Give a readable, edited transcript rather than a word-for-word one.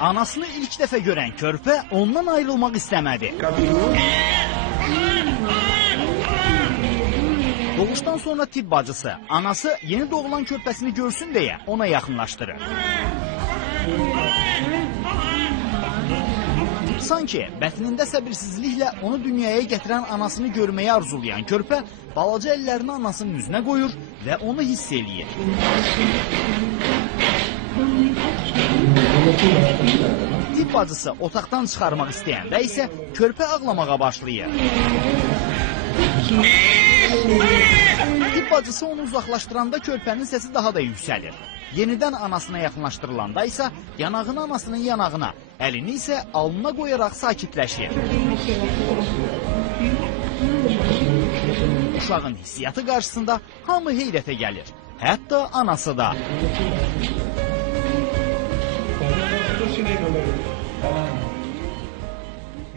Anasını ilk dəfə görən körpə ondan ayrılmaq istəmədi. Doğuşdan sonra tibb bacısı anası yeni doğulan körpəsini görsün deyə ona yaxınlaşdırır. Sanki bətnində səbirsizliklə onu dünyaya gətirən anasını görməyə arzulayan körpə balaca əllərini anasının üzünə qoyur və onu hiss eləyir. Tibb bacısı otaqdan çıxarmaq istəyəndə isə körpə ağlamağa başlayır. Tibb bacısı onu uzaqlaşdıranda körpənin səsi daha da yüksəlir. Yenidən anasına yaxınlaşdırılanda isə yanağını anasının yanağına, əlini isə alnına qoyaraq sakitləşir. Uşağın hissiyatı qarşısında hamı heyrətə gəlir, hətta anası da.